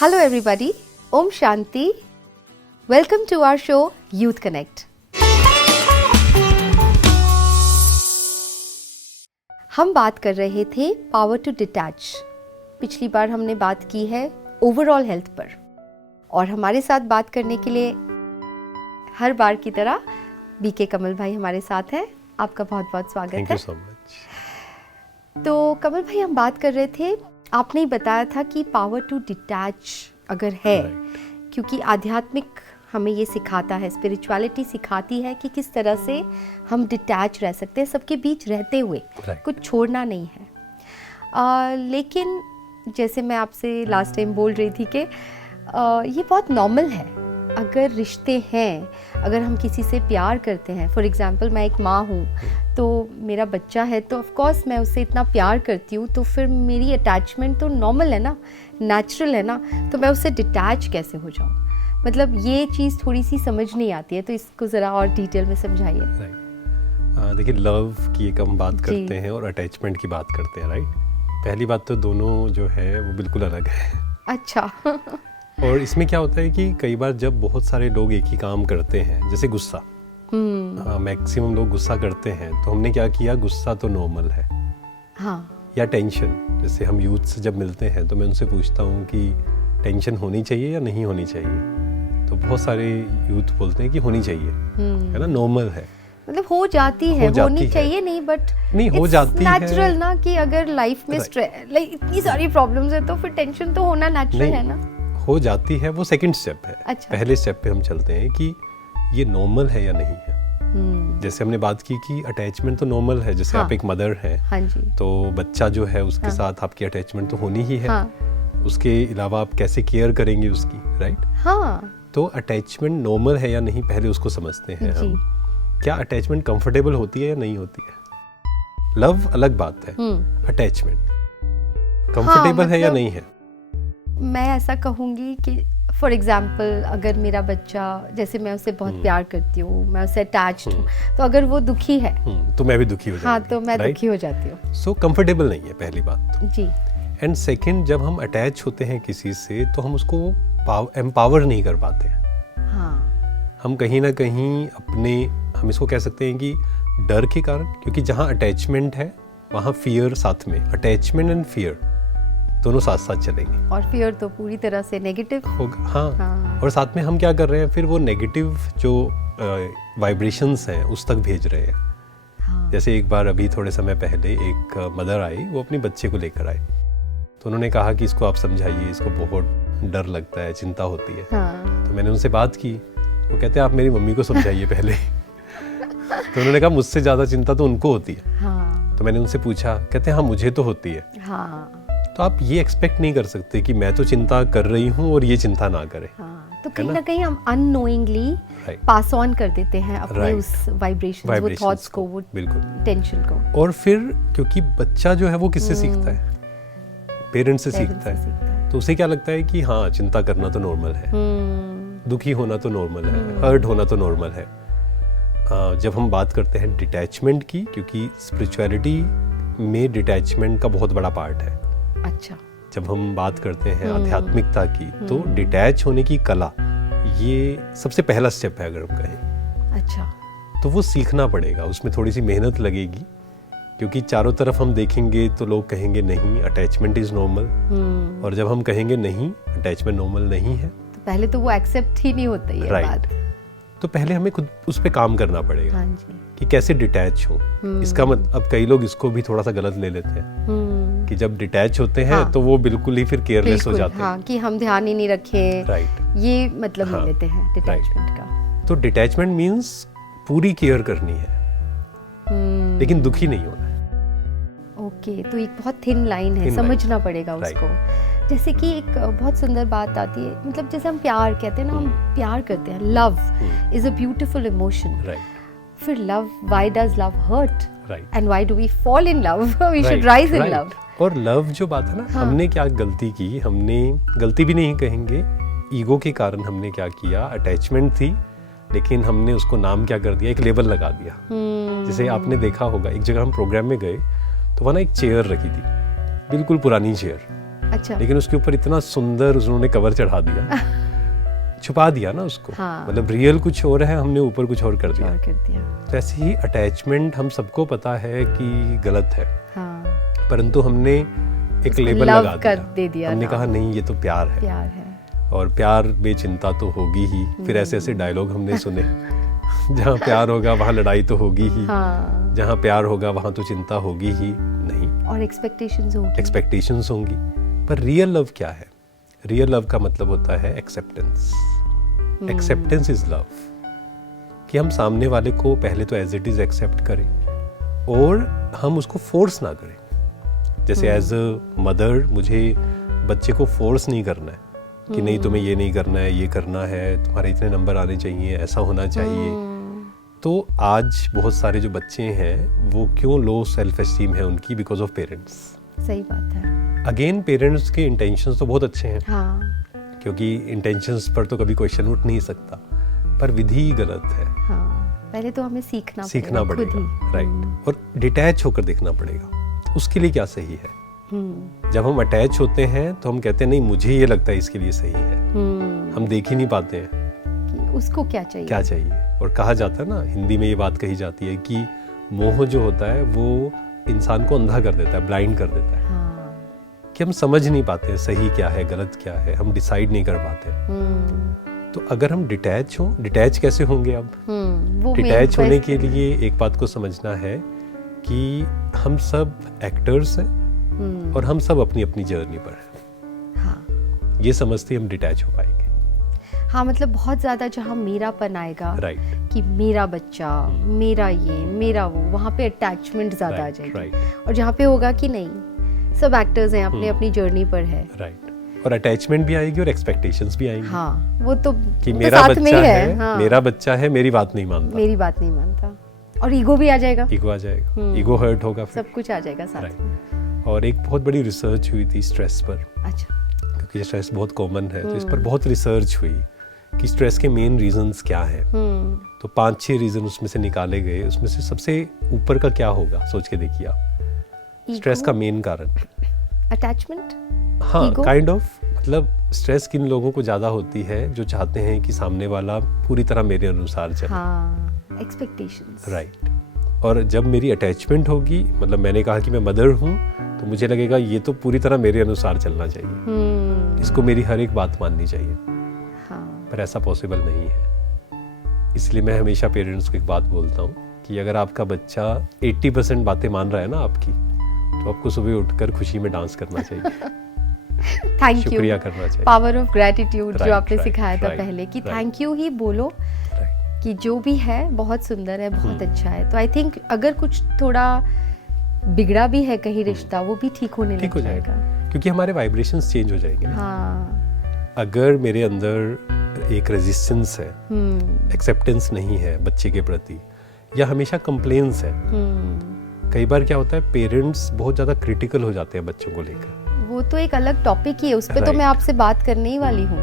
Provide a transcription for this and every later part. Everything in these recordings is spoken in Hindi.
Hello everybody, Om Shanti. Welcome to our show Youth Connect. हम बात कर रहे थे पावर टू डिटैच। पिछली बार हमने बात की है ओवरऑल हेल्थ पर, और हमारे साथ बात करने के लिए हर बार की तरह बीके कमल भाई हमारे साथ हैं। आपका बहुत बहुत स्वागत है। Thank you so much. तो कमल भाई, हम बात कर रहे थे, आपने ही बताया था कि पावर टू डिटैच अगर है, क्योंकि आध्यात्मिक हमें ये सिखाता है, स्पिरिचुअलिटी सिखाती है कि किस तरह से हम डिटैच रह सकते हैं, सबके बीच रहते हुए कुछ छोड़ना नहीं है। लेकिन जैसे मैं आपसे लास्ट टाइम बोल रही थी कि ये बहुत नॉर्मल है। अगर रिश्ते हैं, अगर हम किसी से प्यार करते हैं, फॉर एग्जांपल मैं एक माँ हूँ तो मेरा बच्चा है, तो ऑफ कोर्स मैं उससे इतना प्यार करती हूँ, तो फिर मेरी अटैचमेंट तो नॉर्मल है ना, नेचुरल है ना, तो मैं उससे डिटैच कैसे हो जाऊँ? मतलब ये चीज़ थोड़ी सी समझ नहीं आती है, तो इसको ज़रा और डिटेल में समझाइए। देखिए, लव की एक हम बात करते हैं और अटैचमेंट की बात करते हैं, राइट? पहली बात तो दोनों जो है वो बिल्कुल अलग है। अच्छा। और इसमें क्या होता है कि कई बार जब बहुत सारे लोग एक ही काम करते हैं, जैसे गुस्सा, मैक्सिमम लोग गुस्सा करते हैं, तो हमने क्या किया, गुस्सा तो नॉर्मल है। हाँ। या टेंशन, जैसे हम यूथ से जब मिलते हैं तो मैं उनसे पूछता हूँ कि टेंशन होनी चाहिए या नहीं होनी चाहिए, तो बहुत सारे यूथ बोलते हैं कि होनी चाहिए, है ना, नॉर्मल है। मतलब हो जाती है, होनी चाहिए नहीं, बट नहीं हो जाती है, नेचुरल ना, कि अगर लाइफ में लाइक इतनी सारी प्रॉब्लम्स है तो फिर टेंशन तो होना नेचुरल है ना। हो जाती है, वो सेकंड स्टेप है। अच्छा। पहले स्टेप पे हम चलते हैं कि ये नॉर्मल है या नहीं है। जैसे हमने बात की कि अटैचमेंट तो नॉर्मल है, जैसे आप एक मदर है, हाँ जी, तो बच्चा जो है उसके साथ आपकी अटैचमेंट तो होनी ही है। उसके अलावा आप कैसे केयर करेंगे उसकी, राइट? हाँ। तो अटैचमेंट नॉर्मल है या नहीं, पहले उसको समझते हैं हम। क्या अटैचमेंट कंफर्टेबल होती है या नहीं होती है? लव अलग बात है, अटैचमेंट कंफर्टेबल है या नहीं है? मैं ऐसा कहूँगी कि फॉर एग्जाम्पल, अगर मेरा बच्चा, जैसे मैं उससे बहुत प्यार करती हूँ, मैं उससे अटैच्ड हूँ, तो अगर वो दुखी है तो मैं भी दुखी हो जाती हूँ। हाँ, तो मैं दुखी हो जाती हूँ। सो कंफर्टेबल नहीं है, पहली बात तो। जी। एंड सेकंड, जब हम अटैच होते हैं किसी से तो हम उसको एम्पावर नहीं कर पाते हैं। हाँ। हम कहीं ना कहीं अपने, हम इसको कह सकते हैं कि डर के कारण, क्योंकि जहाँ अटैचमेंट है वहाँ फियर साथ में, अटैचमेंट एंड फियर दोनों साथ साथ चलेंगे। और फियर तो पूरी तरह से नेगेटिव होगा। हाँ। और साथ में हम क्या कर रहे हैं, फिर वो नेगेटिव जो वाइब्रेशंस हैं उस तक भेज रहे हैं। हाँ। जैसे एक बार अभी थोड़े समय पहले एक मदर आई, वो अपने बच्चे को लेकर आई, तो उन्होंने कहा कि इसको आप समझाइए, इसको बहुत डर लगता है, चिंता होती है। हाँ। तो मैंने उनसे बात की, वो कहते हैं आप मेरी मम्मी को समझाइए पहले। तो उन्होंने कहा मुझसे ज़्यादा चिंता तो उनको होती है। हाँ। तो मैंने उनसे पूछा, कहते हैं हाँ मुझे तो होती है। हाँ। तो आप ये एक्सपेक्ट नहीं कर सकते कि मैं तो चिंता कर रही हूँ और ये चिंता ना करे। हाँ, तो कहीं ना कहीं हम अननोइंगली पास ऑन कर देते हैं अपने उस वाइब्रेशंस, वो थॉट्स को, वो बिल्कुल टेंशन को। और फिर क्योंकि बच्चा जो है वो किससे सीखता है, पेरेंट्स से सीखता है, तो उसे क्या लगता है कि हाँ चिंता करना तो नॉर्मल है, दुखी होना तो नॉर्मल है, हर्ट होना तो नॉर्मल है। जब हम बात करते हैं डिटैचमेंट की, क्योंकि स्पिरिचुअलिटी में डिटैचमेंट का बहुत बड़ा पार्ट है। अच्छा। जब हम बात करते हैं आध्यात्मिकता की, तो डिटैच होने की कला, ये सबसे पहला स्टेप है अगर हम कहें। अच्छा। तो वो सीखना पड़ेगा, उसमें थोड़ी सी मेहनत लगेगी, क्योंकि चारों तरफ हम देखेंगे तो लोग कहेंगे नहीं अटैचमेंट इज नॉर्मल, और जब हम कहेंगे नहीं अटैचमेंट नॉर्मल नहीं है, तो पहले तो वो एक्सेप्ट ही नहीं होता ये बात। तो पहले हमें खुद उस पे काम करना पड़ेगा। हाँ जी। कि कैसे डिटैच हो। इसका मतलब, अब कई लोग इसको भी थोड़ा सा गलत ले लेते हैं कि जब डिटैच होते हैं तो वो बिल्कुल ही फिर केयरलेस हो जाते हैं, कि हम ध्यान ही नहीं रखें, राइट, ये मतलब ले लेते हैं डिटैचमेंट का। तो डिटैचमेंट मीन्स पूरी केयर करनी है, लेकिन दुखी नहीं होना है। ओके, तो एक बहुत थिन लाइन है, समझना पड़ेगा उसको। जैसे कि एक बहुत सुंदर बात आती है, मतलब जैसे हम प्यार कहते हैं ना, हम प्यार करते हैं, love is a beautiful emotion, right. फिर love, why does love hurt, right, and why do we fall in love, we should rise in love. और लव जो बात है ना, हमने क्या गलती की, हमने गलती भी नहीं कहेंगे, ईगो के कारण हमने क्या किया, अटैचमेंट थी, लेकिन हमने उसको नाम क्या कर दिया, एक लेबल लगा दिया। जैसे आपने देखा होगा, एक जगह हम प्रोग्राम में गए तो वहाँ ना एक चेयर रखी थी, बिल्कुल पुरानी चेयर, अच्छा। लेकिन उसके ऊपर इतना सुंदर उन्होंने कवर चढ़ा दिया, छुपा दिया ना उसको। हाँ। मतलब रियल कुछ और है, हमने ऊपर कुछ और कर दिया। तो ऐसे ही अटैचमेंट हम सबको पता है कि गलत है, हाँ। परंतु हमने एक लेबल लगा दिया, हमने कहा नहीं ये तो प्यार है, और प्यार बेचिंता तो होगी ही। फिर ऐसे ऐसे डायलॉग हमने सुने जहाँ प्यार होगा वहाँ लड़ाई तो होगी ही, हाँ। जहाँ प्यार होगा वहाँ तो चिंता होगी ही नहीं, और एक्सपेक्टेशंस होंगी। पर रियल लव क्या है? रियल लव का मतलब होता है एक्सेप्टेंस। एक्सेप्टेंस इज लव, कि हम सामने वाले को पहले तो एज इट इज एक्सेप्ट करें और हम उसको फोर्स ना करें। जैसे एज अ मदर मुझे बच्चे को फोर्स नहीं करना है कि नहीं तुम्हें ये नहीं करना है, ये करना है, तुम्हारे इतने नंबर आने चाहिए, ऐसा होना चाहिए। तो आज बहुत सारे जो बच्चे हैं वो क्यों लो सेल्फ एस्टीम है उनकी, बिकॉज ऑफ पेरेंट्स। सही बात है। अगेन पेरेंट्स के इंटेंशंस तो बहुत अच्छे हैं, हाँ। क्योंकि इंटेंशंस पर तो कभी क्वेश्चन उठ नहीं सकता, पर विधि गलत है। हाँ। पहले तो हमें सीखना पड़ेगा, राइट। और डिटैच होकर देखना पड़ेगा उसके लिए क्या सही है। जब हम अटैच होते हैं तो हम कहते हैं नहीं मुझे ये लगता है इसके लिए सही है, हम देख ही नहीं पाते हैं कि उसको क्या चाहिए। और कहा जाता है ना, हिंदी में ये बात कही जाती है कि मोह जो होता है वो इंसान को अंधा कर देता है, ब्लाइंड कर देता है। हाँ। कि हम समझ नहीं पाते सही क्या है गलत क्या है, हम डिसाइड नहीं कर पाते। तो अगर हम डिटैच कैसे होंगे? अब डिटैच होने के लिए एक बात को समझना है कि हम सब एक्टर्स हैं और हम सब अपनी अपनी जर्नी पर हैं। हाँ। ये समझते हम डिटैच हो पाएंगे। हाँ, मतलब बहुत ज्यादा जहाँ मेरापन आएगा, राइट, कि मेरा बच्चा, मेरा ये, मेरा वो, वहाँ पे अटैचमेंट ज्यादा आ जाएगी। और जहाँ पे होगा कि नहीं सब एक्टर्स हैं, अपने अपनी जर्नी पर है, राइट। और अटैचमेंट भी आएगी और एक्सपेक्टेशंस भी आएंगी। हाँ, वो तो कि मेरा बच्चा है, हाँ। मेरा बच्चा है, मेरी बात नहीं मानता, और ईगो भी आ जाएगा, ईगो हर्ट होगा, सब कुछ आ जाएगा साथ में। और एक बहुत बड़ी रिसर्च हुई थी स्ट्रेस पर। अच्छा। क्योंकि स्ट्रेस बहुत कॉमन है, तो इस पर बहुत रिसर्च हुई कि स्ट्रेस के मेन रीजंस क्या हैं। तो 5-6 रीजन उसमें से निकाले गए। उसमें से सबसे ऊपर का क्या होगा, सोच के देखिए आप। स्ट्रेस का मेन कारण अटैचमेंट। हाँ, काइंड ऑफ, मतलब स्ट्रेस किन लोगों को ज्यादा होती है जो चाहते हैं कि सामने वाला पूरी तरह मेरे अनुसार चले। हाँ, एक्सपेक्टेशंस, राइट। और जब मेरी अटैचमेंट होगी, मतलब मैंने कहा कि मैं मदर हूँ, तो मुझे लगेगा ये तो पूरी तरह मेरे अनुसार चलना चाहिए, इसको मेरी हर एक बात माननी चाहिए। हाँ। पर ऐसा पॉसिबल नहीं है। इसलिए मैं हमेशा पेरेंट्स को एक बात बोलता हूँ कि अगर आपका बच्चा 80% बातें मान रहा है ना आपकी, तो आपको सुबह उठकर खुशी में डांस करना चाहिए। थैंक यू, शुक्रिया करना चाहिए। पावर ऑफ ग्रेटिट्यूड जो आपने सिखाया था पहले, कि थैंक यू ही बोलो, कि जो भी है बहुत सुंदर है, बहुत अच्छा है। तो आई थिंक अगर कुछ थोड़ा बिगड़ा भी है कहीं रिश्ता, वो भी ठीक होने लग जाएगा, क्योंकि हमारे वाइब्रेशंस चेंज हो जाएंगे। हाँ। अगर मेरे अंदर एक रेजिस्टेंस है, एक्सेप्टेंस नहीं है बच्चे के प्रति, या हमेशा कंप्लेंस है। कई बार क्या होता है, पेरेंट्स बहुत ज्यादा क्रिटिकल हो जाते हैं बच्चों को लेकर। वो तो एक अलग टॉपिक ही है, उस पे तो मैं आपसे बात करने ही वाली हूँ।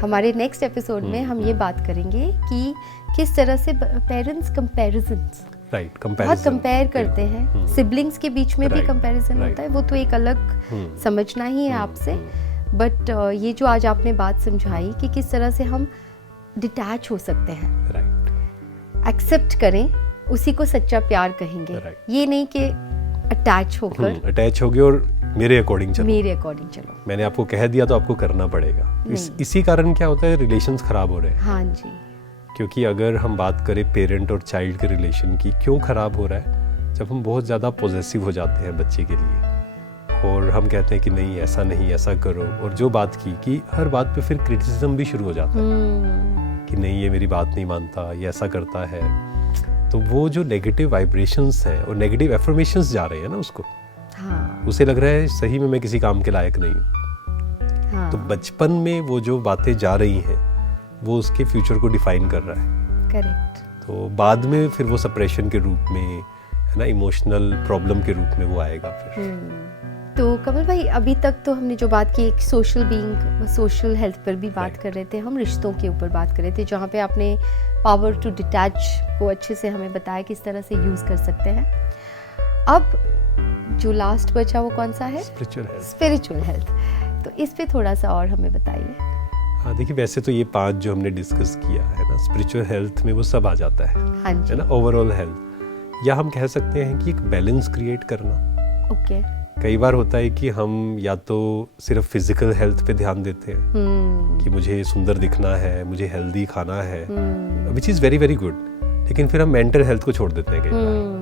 हमारे नेक्स्ट एपिसोड में हम ये बात करेंगे कि किस तरह से पेरेंट्स कंपैरिजंस, बहुत कंपेयर करते हैं, सिबलिंग्स के बीच में भी कंपैरिजन होता है, वो तो एक अलग समझना ही है आपसे। बट ये जो आज आपने बात समझाई कि किस तरह से हम डिटैच हो सकते हैं, एक्सेप्ट करें, उसी को सच्चा प्यार कहेंगे। ये नहीं कि अटैच हो गए और मेरे अकॉर्डिंग चलो। मैंने आपको कह दिया तो आपको करना पड़ेगा। इसी कारण क्या होता है, रिलेशंस खराब हो रहे हैं। हाँ जी। क्योंकि अगर हम बात करें पेरेंट और चाइल्ड के रिलेशन की, क्यों खराब हो रहा है, जब हम बहुत ज़्यादा पॉजेसिव हो जाते हैं बच्चे के लिए, और हम कहते हैं कि नहीं ऐसा नहीं, ऐसा करो, और जो बात की कि हर बात पे फिर क्रिटिसिज्म भी शुरू हो जाता है कि नहीं ये मेरी बात नहीं मानता, ये ऐसा करता है। तो वो जो नेगेटिव वाइब्रेशंस हैं और नेगेटिव एफर्मेशंस जा रहे हैं ना उसको, हाँ। उसे लग रहा है सही में मैं किसी काम के लायक नहीं हूँ। हाँ। तो बचपन में वो जो बातें जा रही हैं वो उसके फ्यूचर को डिफाइन कर रहा है। करेक्ट। तो बाद में फिर वो सप्रेशन के रूप में, है ना, इमोशनल प्रॉब्लम के रूप में वो आएगा फिर। तो कमल भाई, अभी तक तो हमने जो बात की एक सोशल बीइंग, सोशल हेल्थ पर भी बात कर रहे थे, हम रिश्तों के ऊपर बात कर रहे थे, जहाँ पे आपने पावर टू डिटैच को अच्छे से हमें बताया किस तरह से यूज कर सकते हैं। अब जो लास्ट बचा वो कौन सा है? Spiritual health. तो इस पे थोड़ा सा और हमें बताइए। हाँ देखिए, वैसे तो ये 5 जो हमने डिस्कस किया है ना, स्पिरिचुअल हेल्थ में वो सब आ जाता है, हाँ जी, है ना, ओवरऑल हेल्थ। या हम कह सकते हैं कि एक बैलेंस क्रिएट करना। ओके। कई बार होता है कि हम या तो सिर्फ फिजिकल हेल्थ पे ध्यान देते हैं कि मुझे सुंदर दिखना है, मुझे हेल्दी खाना है, which is very very good, लेकिन फिर हम मेंटल हेल्थ को छोड़ देते हैं कई बार,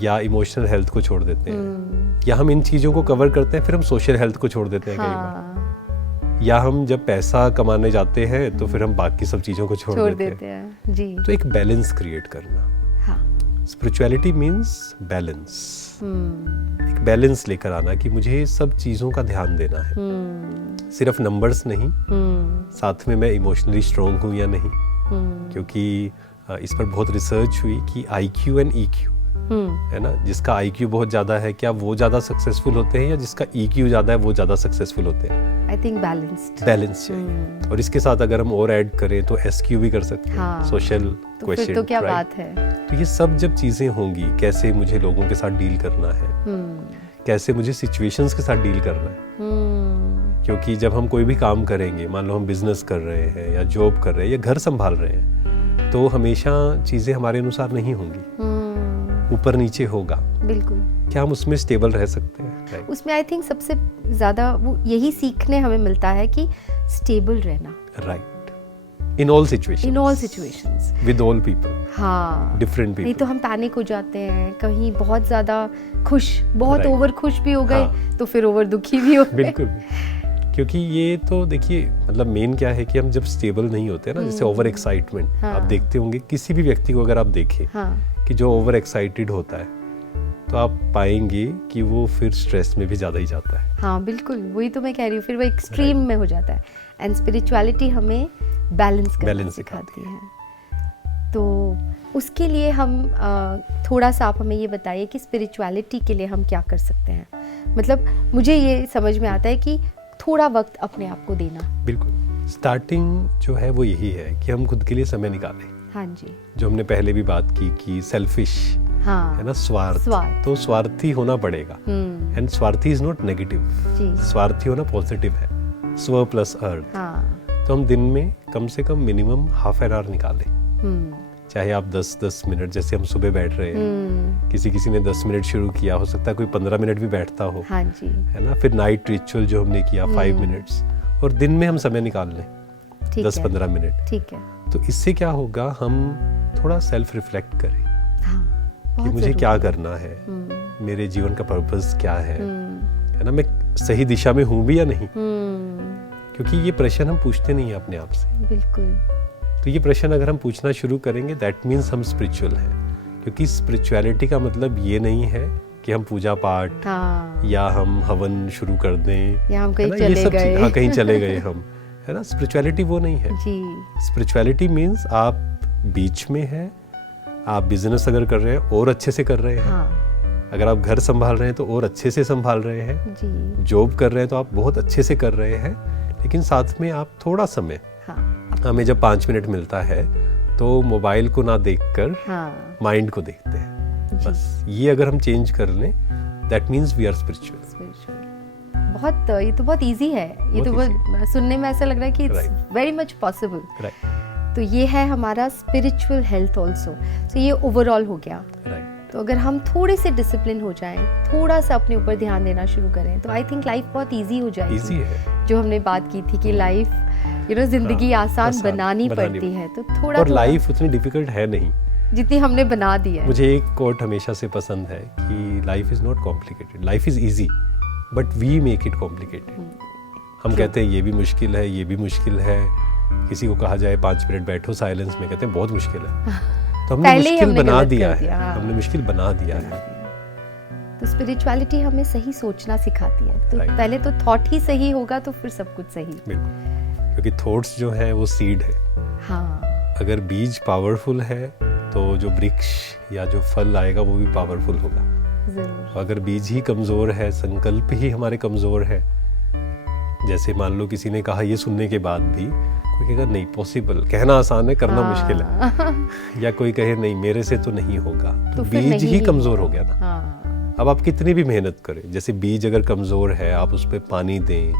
या इमोशनल हेल्थ को छोड़ देते हैं, या हम इन चीज़ों को कवर करते हैं, फिर हम सोशल हेल्थ को छोड़ देते हैं कई बार, या हम जब पैसा कमाने जाते हैं तो फिर हम बाकी सब चीज़ों को छोड़ देते हैं जी। तो एक बैलेंस क्रिएट करना, स्पिरिचुअलिटी मीन्स बैलेंस, एक बैलेंस लेकर आना कि मुझे सब चीज़ों का ध्यान देना है, सिर्फ नंबर्स नहीं, साथ में मैं इमोशनली स्ट्रॉन्ग हूँ या नहीं, क्योंकि इस पर बहुत रिसर्च हुई कि IQ एंड EQ, है ना, जिसका IQ बहुत ज़्यादा है क्या वो ज़्यादा सक्सेसफुल होते हैं, या जिसका EQ ज़्यादा है वो ज़्यादा सक्सेसफुल होते हैं? आई थिंक बैलेंस चाहिए। और इसके साथ अगर हम और ऐड करें तो SQ भी कर सकते हैं, सोशल क्वेश्चन, तो क्या बात है। तो ये सब जब चीज़ें होंगी, कैसे मुझे लोगों के साथ डील करना है, कैसे मुझे सिचुएशंस के साथ डील करना है, क्योंकि जब हम कोई भी काम करेंगे, मान लो हम बिजनेस कर रहे हैं या जॉब कर रहे हैं या घर संभाल रहे हैं, तो हमेशा चीज़ें हमारे अनुसार नहीं होंगी, ऊपर नीचे होगा। बिल्कुल। क्या हम उसमें स्टेबल रह सकते हैं? उसमें आई थिंक सबसे ज़्यादा वो यही सीखने हमें मिलता है कि स्टेबल रहना, right, in all situations, with all people, हाँ, डिफरेंट पीपल। नहीं तो हम पैनिक हो जाते हैं, कहीं बहुत ज़्यादा खुश, बहुत ओवर खुश भी हो गए, तो फिर ओवर दुखी भी हो गए। बिल्कुल, क्योंकि ये तो देखिए, मतलब मेन क्या है कि हम जब स्टेबल नहीं होते ना, जैसे ओवर एक्साइटमेंट, आप देखते होंगे किसी भी व्यक्ति को अगर आप देखें कि जो ओवर एक्साइटेड होता है, तो आप पाएंगे कि वो फिर स्ट्रेस में भी ज़्यादा ही जाता है। हाँ बिल्कुल, वही तो मैं कह रही हूँ, फिर वो एक्सट्रीम में हो जाता है। एंड स्पिरिचुअलिटी हमें बैलेंस करना सिखाती है। तो उसके लिए हम थोड़ा सा आप हमें ये बताइए कि स्पिरिचुअलिटी के लिए हम क्या कर सकते हैं। मतलब मुझे ये समझ में आता है कि थोड़ा वक्त अपने आप को देना। बिल्कुल, स्टार्टिंग जो है वो यही है कि हम खुद के लिए समय निकालें। हाँ जी, जो हमने पहले भी बात की कि सेल्फिश, हाँ, है ना, स्वार्थ, तो स्वार्थी होना पड़ेगा। एंड स्वार्थी इज नॉट नेगेटिव, स्वार्थी होना पॉजिटिव है, स्व प्लस अर्थ। हाँ, तो हम दिन में कम से कम मिनिमम हाफ एन आवर निकालें, चाहे आप 10-10 मिनट, जैसे हम सुबह बैठ रहे हैं, किसी ने 10 मिनट शुरू किया, हो सकता है कोई 15 मिनट भी बैठता हो, हाँ जी, है ना, फिर नाइट रिचुअल जो हमने किया 5 मिनट्स, और दिन में हम समय निकाल लें 10-15 मिनट। ठीक है। तो इससे क्या होगा, हम थोड़ा सेल्फ रिफ्लेक्ट करें, कि मुझे क्या करना है, मेरे जीवन का पर्पस क्या है ना, मैं सही दिशा में हूँ भी या नहीं, क्योंकि ये प्रश्न हम पूछते नहीं हैं अपने आप से। बिल्कुल। तो ये प्रश्न अगर हम पूछना शुरू करेंगे, दैट मीन्स हम स्पिरिचुअल हैं, क्योंकि स्पिरिचुअलिटी का मतलब ये नहीं है कि हम पूजा पाठ, या हम हवन शुरू कर दें, या हम कहीं चले गए, कहीं चले गए हम, है ना, स्पिरिचुअलिटी वो नहीं है जी। स्पिरिचुअलिटी मीन्स आप बीच में हैं, आप बिजनेस अगर कर रहे हैं और अच्छे से कर रहे हैं, अगर आप घर संभाल रहे हैं तो और अच्छे से संभाल रहे हैं, जॉब कर रहे हैं तो आप बहुत अच्छे से कर रहे हैं, लेकिन साथ में आप थोड़ा समय, हमें जब 5 मिनट मिलता है तो मोबाइल को ना देखकर माइंड को देखते हैं, बस ये अगर हम चेंज कर लें, that means we are spiritual. बहुत, ये तो बहुत इजी है, ये तो बहुत सुनने में ऐसा लग रहा है कि इट्स वेरी मच पॉसिबल। तो ये है हमारा स्पिरिचुअल हेल्थ ऑल्सो। तो ये ओवरऑल हो गया। तो अगर हम थोड़े से डिसिप्लिन हो जाएं, थोड़ा सा अपने ऊपर ध्यान देना शुरू करें, तो आई थिंक लाइफ बहुत इजी हो जाएगी। इजी है। जो हमने बात की थी कि लाइफ, जिंदगी आसान बनानी पड़ती है, तो थोड़ा, और लाइफ उतनी डिफिकल्ट है नहीं जितनी हमने बना दी है। मुझे एक कोट हमेशा से पसंद है कि life is not complicated, life is easy but we make it complicated. हम कहते हैं ये भी मुश्किल है, ये भी मुश्किल है, किसी को कहा जाए 5 मिनट बैठो साइलेंस में, कहते हैं बहुत मुश्किल है। तो हमने मुश्किल बना दिया है, हमने मुश्किल बना दिया है। तो स्पिरिचुअलिटी हमें सही सोचना सिखाती है। तो पहले तो थॉट ही सही होगा तो फिर सब कुछ सही। बिल्कुल, क्योंकि थॉट्स जो है वो सीड है। हाँ। अगर बीज पावरफुल है तो जो वृक्ष या जो फल आएगा वो भी पावरफुल होगा। जरूर। अगर बीज ही कमजोर है, संकल्प ही हमारे कमजोर है, जैसे मान लो किसी ने कहा ये सुनने के बाद भी कोई कहेगा नहीं पॉसिबल, कहना आसान है, करना मुश्किल है, या कोई कहे नहीं मेरे से तो नहीं होगा, तो बीज ही कमजोर हो गया ना। अब आप कितनी भी मेहनत करें, जैसे बीज अगर कमजोर है, आप उस पर पानी दें,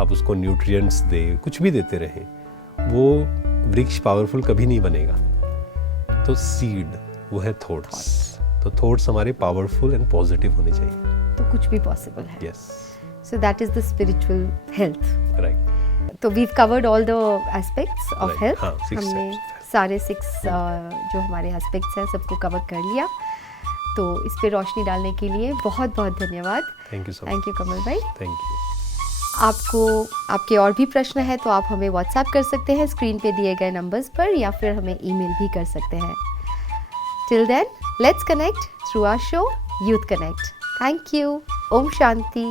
आप उसको न्यूट्रिएंट्स दे, कुछ भी देते रहें, वो वृक्ष पावरफुल कभी नहीं बनेगा। तो सीड वो है थॉट्स। तो थॉट्स हमारे पावरफुल एंड पॉजिटिव होने चाहिए, तो कुछ भी पॉसिबल है। Yes, so that is the spiritual health. Right. तो we've covered all the aspects of Right. Health. हाँ, six हमने steps. सारे 6 जो हमारे एस्पेक्ट्स हैं सबको कवर कर लिया। तो इस पे रोशनी डालने के लिए बहुत बहुत धन्यवाद। Thank you so thank you Kamal भाई। Thank you. आपको आपके और भी प्रश्न है तो आप हमें व्हाट्सएप कर सकते हैं स्क्रीन पे दिए गए नंबर्स पर, या फिर हमें ईमेल भी कर सकते हैं। Till then, let's connect through our show youth connect. Thank you. Om Shanti.